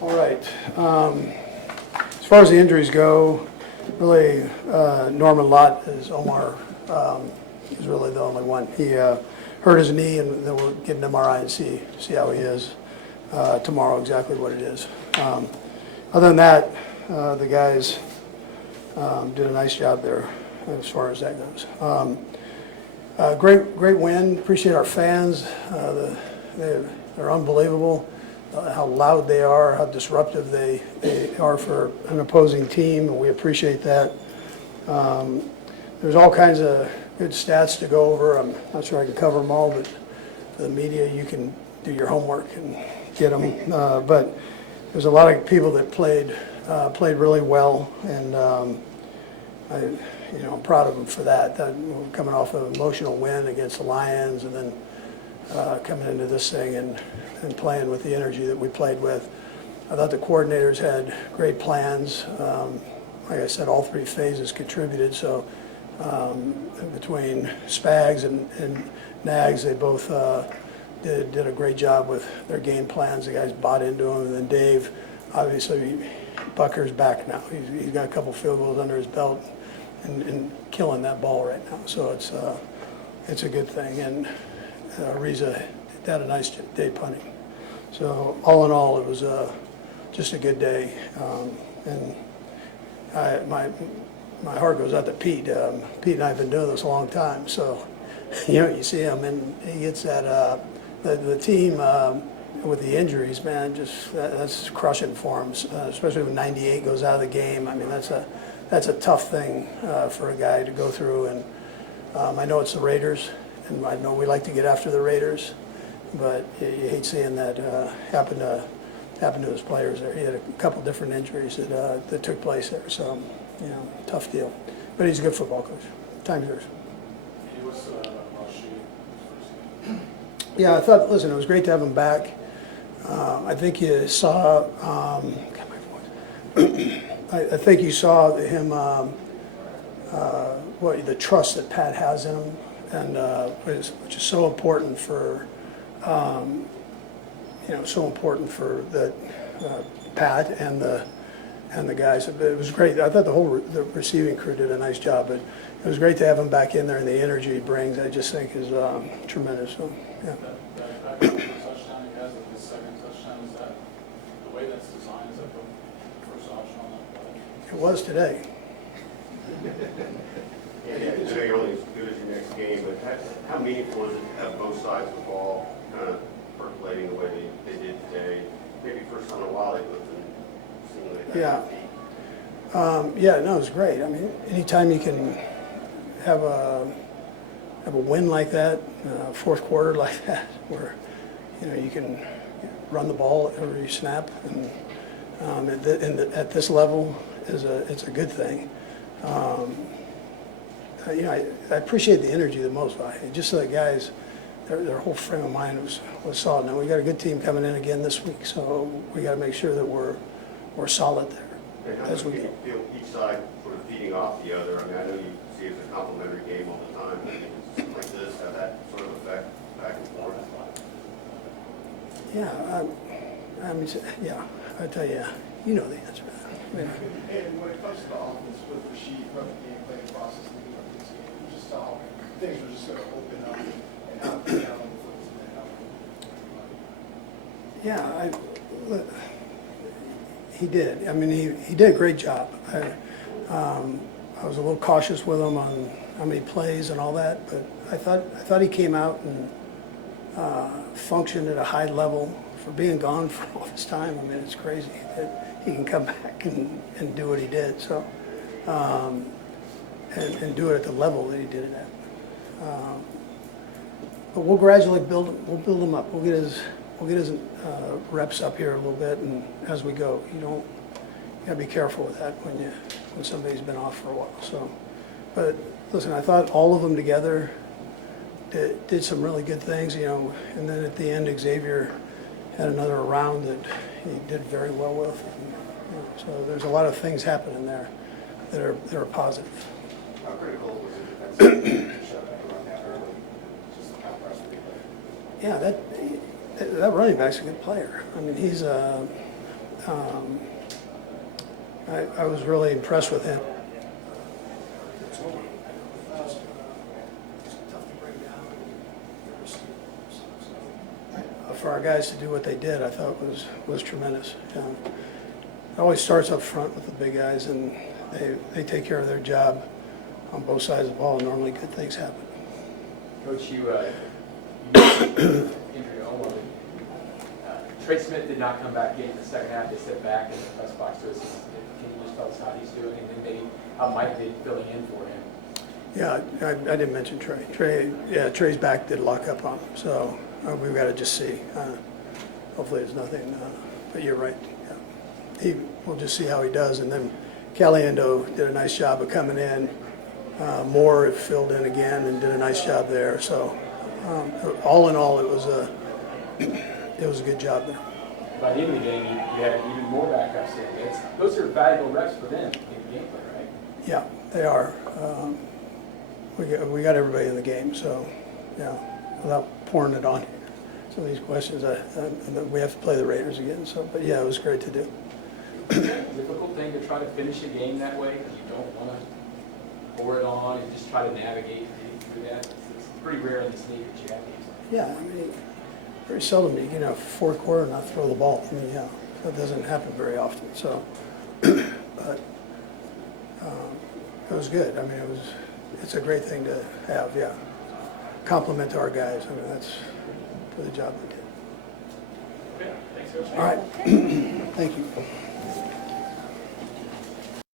All right. As far as the injuries go, really, Norman Lott is Omar. Is really the only one. He hurt his knee, and then we'll get an MRI and see how he is tomorrow, exactly what it is. Other than that, the guys did a nice job there as far as that goes. Great win. Appreciate our fans. They're unbelievable. How loud they are, how disruptive they are for an opposing team, and we appreciate that. There's all kinds of good stats to go over. I'm not sure I can cover them all, but the media, you can do your homework and get them. But there's a lot of people that played really well, and I'm proud of them for that. We're coming off an emotional win against the Lions, and then coming into this thing and playing with the energy that we played with. I thought the coordinators had great plans. Like I said, all three phases contributed. So between Spags and Nags, they both did a great job with their game plans. The guys bought into them. And then Dave, obviously, Bucker's back now. He's got a couple field goals under his belt and killing that ball right now. So it's a good thing. And Riza had a nice day punting. So all in all, it was just a good day. And my heart goes out to Pete. Pete and I have been doing this a long time. So, you see him, and he gets that, the team with the injuries, man, that's crushing for him, especially when 98 goes out of the game. I mean, that's a tough thing for a guy to go through. And I know it's the Raiders, and I know we like to get after the Raiders, but you hate seeing that happen to his players there. He had a couple different injuries that took place there, so tough deal. But he's a good football coach. Time's yours. He was Rashee. Yeah, I thought. Listen, it was great to have him back. I think you saw. Got my voice. I think you saw him. The trust that Pat has in him, and which is so important for. So important for the Pat and the guys. It was great. I thought the receiving crew did a nice job, but it was great to have him back in there, and the energy he brings, I just think, is tremendous. So, yeah. That touchdown he has, his second touchdown, is that the way that's designed? Is that the first option on that play? It was today. Yeah, I know you're only as good as your next game, but how meaningful is it to have both sides of the ball kind of percolating the way they did today? Maybe first time in a while they've looked and Yeah. No, it was great. I mean, anytime you can have a win like that, fourth quarter like that, where you can run the ball every snap, and at this level it's a good thing. I appreciate the energy the most. Just so the guys, their whole frame of mind was solid. Now we got a good team coming in again this week, so we got to make sure that we're solid there. And how do you feel each side sort of feeding off the other? I mean, I know you see it as a complementary game all the time, but something like this have that sort of effect back and forth. Yeah, I tell you, you know the answer to that. And when it comes to the offense with Rashee from the game planning process in the this game, you just saw things were just going to open up and how the down on the foot. Yeah, he did. I mean, he did a great job. I was a little cautious with him on how many plays and all that, but I thought he came out and functioned at a high level for being gone for all this time. I mean, it's crazy that he can come back and do what he did. So, and do it at the level that he did it at. But we'll gradually build him up. We'll get his reps up here a little bit, and as we go, you gotta be careful with that when somebody's been off for a while. So, but listen, I thought all of them together did some really good things, and then at the end, Xavier had another round that he did very well with. And, so there's a lot of things happening there that are positive. How critical was it defensive shut back around that early? Just how pressed we played. Yeah, that running back's a good player. I mean, he's I was really impressed with him. For our guys to do what they did, I thought was tremendous. It always starts up front with the big guys, and they take care of their job on both sides of the ball, and normally good things happen. Coach, you injured Owen. Trey Smith did not come back in the second half. They stepped back in the press box to us. Can you just tell us how he's doing, and then maybe how Mike did filling in for him? Yeah, I didn't mention Trey. Trey's back did lock up on him, so we've got to just see. Hopefully it's nothing, but you're right. Yeah. We'll just see how he does, and then Caliendo did a nice job of coming in. Moore filled in again and did a nice job there. So all in all, it was a good job there. By the end of the game, you had even more backups in. Those are valuable reps for them in the gameplay, right? Yeah, they are. We got everybody in the game, so yeah, without pouring it on some of these questions, we have to play the Raiders again. So, but yeah, it was great to do. Difficult thing to try to finish a game that way because you don't want to pour it on and just try to navigate through that. It's pretty rare in this league that you have these. Yeah, I mean, very seldom you get a fourth quarter and not throw the ball. I mean, yeah, that doesn't happen very often. So, but it was good. I mean, it's a great thing to have. Yeah, compliment to our guys. I mean, that's for the job they did. Okay, thanks, Coach. All right, thank you.